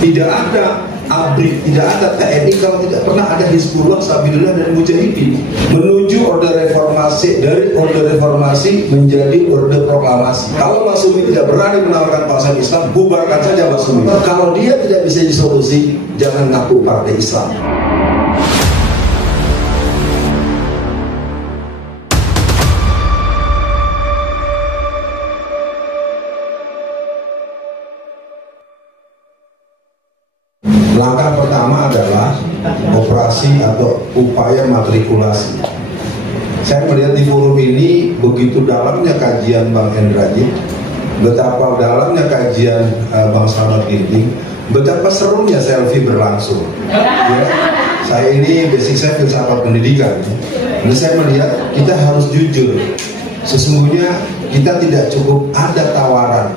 Tidak ada ABRI, tidak ada TNI kalau tidak pernah ada Hizbullah, Sabilillah dan Mujahidin. Menuju orde reformasi, dari orde reformasi menjadi orde proklamasi. Kalau Masyumi tidak berani menawarkan konsep Islam, bubarkan saja Masyumi. Kalau dia tidak bisa disolusi, jangan ngaku partai Islam. Langkah pertama adalah operasi atau upaya matrikulasi. Saya melihat di forum ini begitu dalamnya kajian Bang Hendrajit, betapa dalamnya kajian Bang Slamet Ginting, betapa serunya selfie berlangsung. Ya, saya ini basic saya filsafat pendidikan. Dan saya melihat kita harus jujur. Sesungguhnya kita tidak cukup ada tawaran.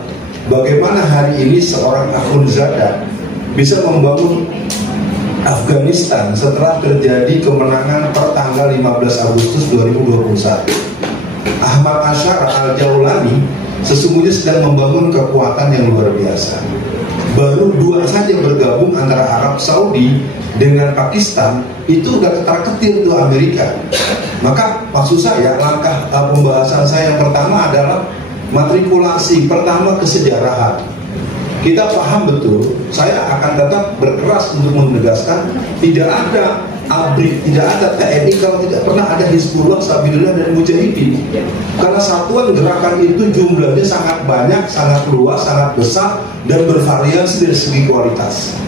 Bagaimana hari ini seorang Akhundzada bisa membangun Afghanistan setelah terjadi kemenangan per tanggal 15 Agustus 2021. Ahmad Asyara Al-Jaulani sesungguhnya sedang membangun kekuatan yang luar biasa. Baru dua saja bergabung antara Arab Saudi dengan Pakistan, itu udah ketar-ketir tuh Amerika. Maka maksud saya langkah pembahasan saya yang pertama adalah matrikulasi, pertama kesejarahan. Kita paham betul, saya akan tetap berkeras untuk menegaskan tidak ada ABRI, tidak ada TNI kalau tidak pernah ada Hizbullah, Sabilillah dan Mujahidin. Karena satuan gerakan itu jumlahnya sangat banyak, sangat luas, sangat besar dan bervariasi dari segi kualitas.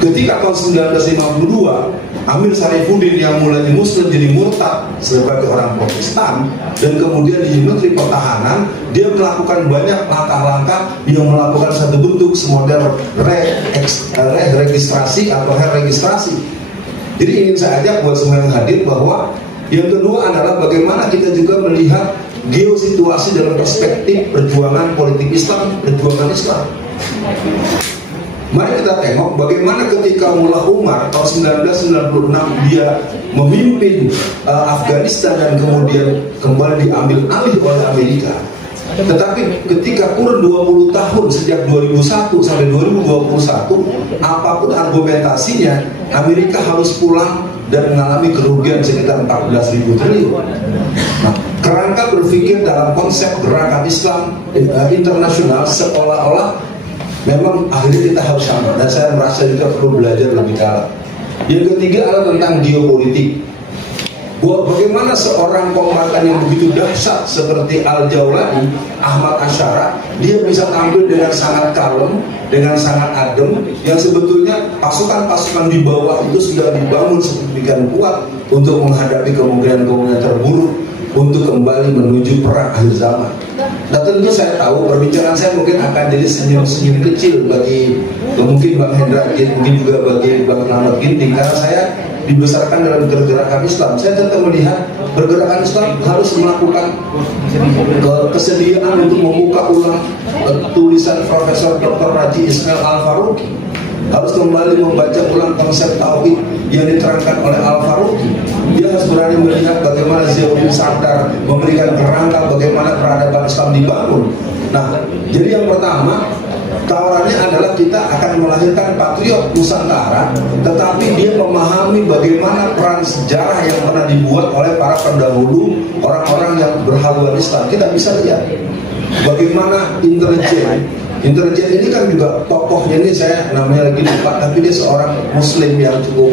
Ketika tahun 1952 Amir Sarifuddin yang mulanya Muslim jadi murtad sebagai orang Protestan dan kemudian jadi Menteri Pertahanan, dia melakukan banyak langkah-langkah yang melakukan satu bentuk semodel registrasi atau registrasi. Jadi ingin saya ajak buat semua yang hadir bahwa yang kedua adalah bagaimana kita juga melihat geosituasi dalam perspektif perjuangan politik Islam, perjuangan Islam. Mari kita tengok bagaimana ketika Mullah Umar tahun 1996 dia memimpin Afghanistan dan kemudian kembali diambil alih oleh Amerika. Tetapi ketika kurun 20 tahun sejak 2001 sampai 2021, apapun argumentasinya, Amerika harus pulang dan mengalami kerugian sekitar 14.000 triliun. Nah, kerangka berpikir dalam konsep gerakan Islam internasional seolah-olah memang akhirnya kita harus sama, dan saya merasa juga perlu belajar lebih dalam. Yang ketiga adalah tentang geopolitik. Bagaimana seorang kombatan yang begitu dahsyat seperti Al-Jaulani, Ahmad Asyara, dia bisa tampil dengan sangat kalem, dengan sangat adem, yang sebetulnya pasukan-pasukan di bawah itu sudah dibangun sedemikian kuat untuk menghadapi kemungkinan-kemungkinan terburuk untuk kembali menuju perang akhir zaman. Nah tentu saya tahu perbincangan saya mungkin akan jadi senyum-senyum kecil bagi mungkin Bang Hendra, mungkin juga bagi Bang Slamet Ginting, karena saya dibesarkan dalam pergerakan Islam. Saya tetap melihat pergerakan Islam harus melakukan kesediaan untuk membuka ulang tulisan Profesor Dr. Raji Ismail Al-Faruqi, harus kembali membaca ulang konsep tauhid yang diterangkan oleh Al-Faruqi. Dia harus berani melihat bagaimana Ziauddin Sardar memberikan kerangka bagaimana peradaban Islam dibangun. Nah, jadi yang pertama tawarannya adalah kita akan melahirkan patriot Nusantara, tetapi dia memahami bagaimana peran sejarah yang pernah dibuat oleh para pendahulu, orang-orang yang berhaluan Islam. Kita bisa lihat bagaimana intelijen ini kan juga tokohnya ini, saya namanya lagi lupa, tapi dia seorang Muslim yang cukup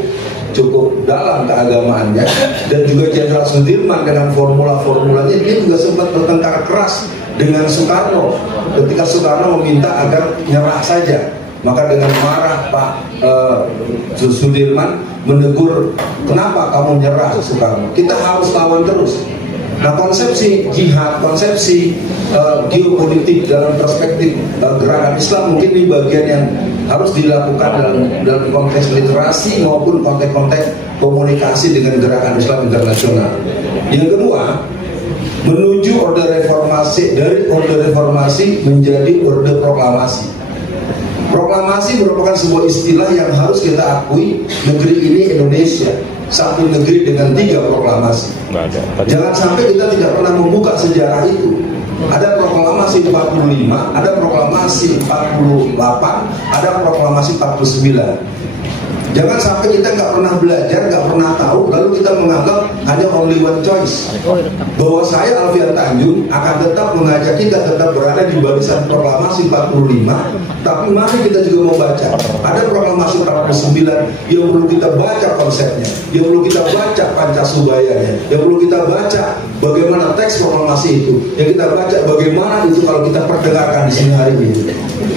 dalam keagamaannya, dan juga Jenderal Sudirman dengan formula-formulanya. Dia juga sempat bertengkar keras dengan Soekarno ketika Soekarno meminta agar nyerah saja. Maka dengan marah Pak Sudirman menegur, kenapa kamu nyerah Soekarno, kita harus lawan terus. Nah konsepsi jihad, konsepsi geopolitik dalam perspektif gerakan Islam mungkin di bagian yang harus dilakukan dalam konteks literasi maupun konteks komunikasi dengan gerakan Islam internasional. Yang kedua, menuju orde reformasi, dari orde reformasi menjadi orde proklamasi. Proklamasi merupakan sebuah istilah yang harus kita akui, negeri ini Indonesia satu negeri dengan 3 proklamasi. Jangan sampai kita tidak pernah membuka sejarah itu. ada proklamasi 45, ada proklamasi 48, ada proklamasi 49. Jangan sampai kita nggak pernah belajar, nggak pernah tahu, lalu kita menganggap hanya only one choice. Bahwa saya Alfian Tanjung akan tetap mengajak kita tetap berada di barisan proklamasi 45, tapi mari kita juga membaca. Ada proklamasi 49 yang perlu kita baca konsepnya, yang perlu kita baca Pancasubayanya, yang perlu kita baca bagaimana teks proklamasi itu, yang kita baca bagaimana itu kalau kita perdengarkan di sini hari ini.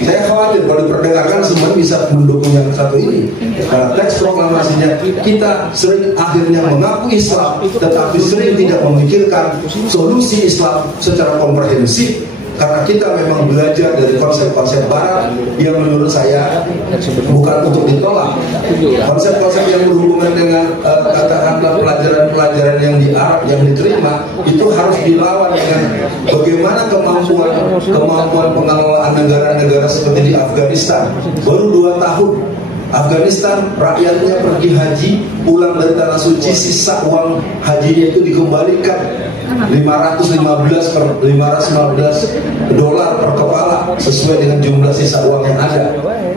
Saya khawatir kalau diperdengarkan semuanya bisa mendukung yang satu ini. Karena teks proklamasinya kita sering akhirnya mengaku Islam, tetapi sering tidak memikirkan solusi Islam secara komprehensif. Karena kita memang belajar dari konsep-konsep Barat yang menurut saya bukan untuk ditolak. Konsep-konsep yang berhubungan dengan katakanlah pelajaran-pelajaran yang di Arab yang diterima itu harus dilawan dengan bagaimana kemampuan pengelolaan negara-negara seperti di Afghanistan. Baru 2 tahun Afghanistan rakyatnya pergi haji, pulang dari tanah suci, sisa uang hajinya itu dikembalikan 515 dolar per kepala sesuai dengan jumlah sisa uang yang ada.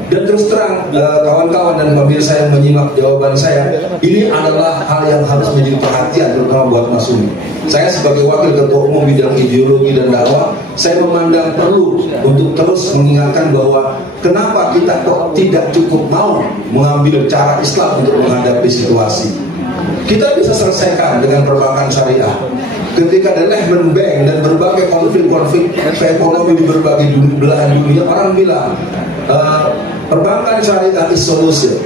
Dan terus terang kawan-kawan dan pemirsa yang menyimak jawaban saya, ini adalah hal yang harus menjadi perhatian terutama buat Mas Umi. Saya sebagai wakil ketua umum bidang ideologi dan dakwah, saya memandang perlu untuk terus mengingatkan bahwa kenapa kita kok tidak cukup mau mengambil cara Islam untuk menghadapi situasi. Kita bisa selesaikan dengan perbankan syariah. Ketika ada Lehman Bank dan berbagai konflik-konflik ekonomi di berbagai belahan dunia, orang bilang perbankan syariah is solution.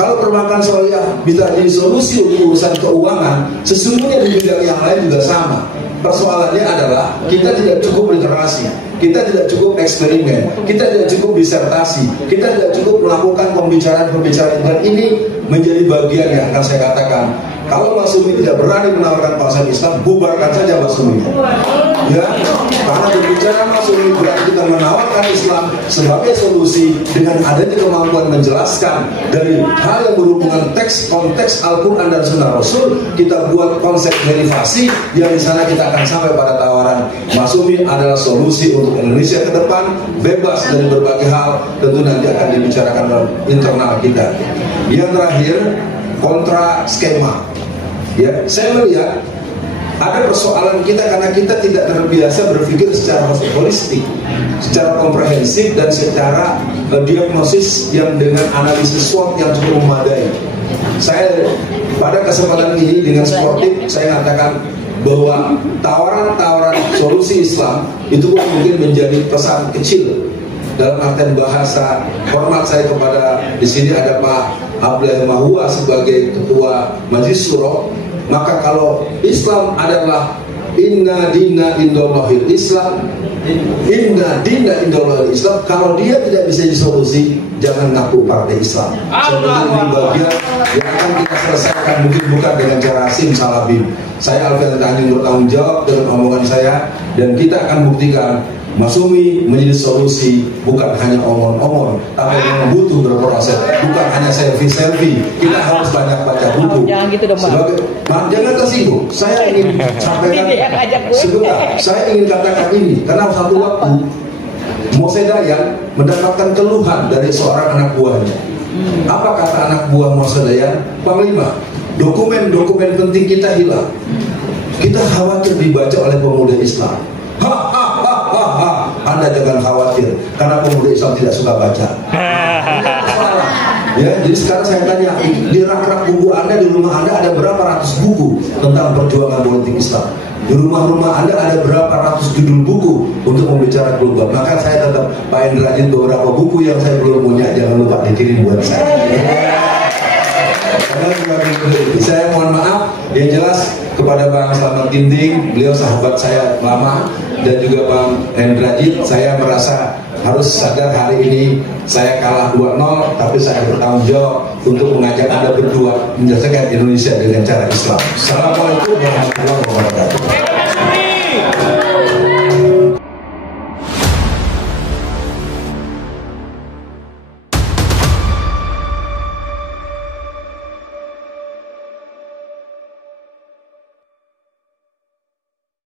Kalau perbankan syariah bisa jadi solusi untuk urusan keuangan, sesungguhnya di bidang yang lain juga sama. Persoalannya adalah kita tidak cukup literasi, kita tidak cukup eksperimen, kita tidak cukup disertasi, kita tidak cukup melakukan pembicaraan-pembicaraan. Dan ini menjadi bagian yang akan saya katakan, kalau Mas Umi tidak berani menawarkan konsep Islam, bubarkan saja Mas Umi. Ya, karena berbicara Mas Umi berarti kita menawarkan Islam sebagai solusi dengan adanya kemampuan menjelaskan dari hal yang berhubungan teks, konteks Al-Quran dan Sunnah Rasul. Kita buat konsep derivasi yang di sana kita akan sampai pada tawaran Mas Umi adalah solusi untuk Indonesia ke depan, bebas dari berbagai hal, tentu nanti akan dibicarakan dalam internal kita. Yang terakhir, kontra skema. Ya, saya melihat ada persoalan kita karena kita tidak terbiasa berpikir secara holistik, secara komprehensif dan secara diagnosis yang dengan analisis SWOT yang cukup memadai. Saya pada kesempatan ini dengan sportif saya katakan bahwa tawaran-tawaran solusi Islam itu mungkin menjadi pesan kecil dalam artian bahasa. Hormat saya kepada di sini ada Pak Abdullah Mahua sebagai ketua Majelis Syuro. Maka kalau Islam adalah inna dina indallahil Islam, inna dina indallahil Islam, kalau dia tidak bisa disolusi, jangan ngaku partai Islam. Sebenarnya ini bagian yang akan kita selesaikan, mungkin bukan dengan cara simsalabim. Saya Alfian Tanjung bertanggung jawab dengan omongan saya, dan kita akan buktikan Mas Umi menjadi solusi, bukan hanya omong-omong, tapi memang butuh berproses, bukan hanya selfie-selfie. Kita harus banyak baca buku. Jangan gitu dong, jangan tersinggung. Saya ingin sampaikan sebentar. Saya ingin katakan ini karena satu waktu Mose Dayan mendapatkan keluhan dari seorang anak buahnya. Apa kata anak buah Mose Dayan? Panglima, dokumen-dokumen penting kita hilang. Kita khawatir dibaca oleh pemuda Islam. Anda jangan khawatir, karena pemuda Islam tidak suka baca. Ya, jadi sekarang saya tanya, di rak-rak buku Anda, di rumah Anda ada berapa ratus buku tentang perjuangan politik Islam? Di rumah-rumah Anda ada berapa ratus judul buku untuk membicarakan global? Maka saya tetap Pak Indrajit, beberapa buku yang saya belum punya, jangan lupa dikirim buat saya. Saya mohon maaf, yang jelas kepada Bang Slamet Ginting, beliau sahabat saya lama, dan juga Bang Indrajit, saya merasa harus sadar hari ini saya kalah 2-0, tapi saya bertanggung jawab untuk mengajak Anda berdua menyelesaikan Indonesia dengan cara Islam. Assalamualaikum warahmatullahi wabarakatuh.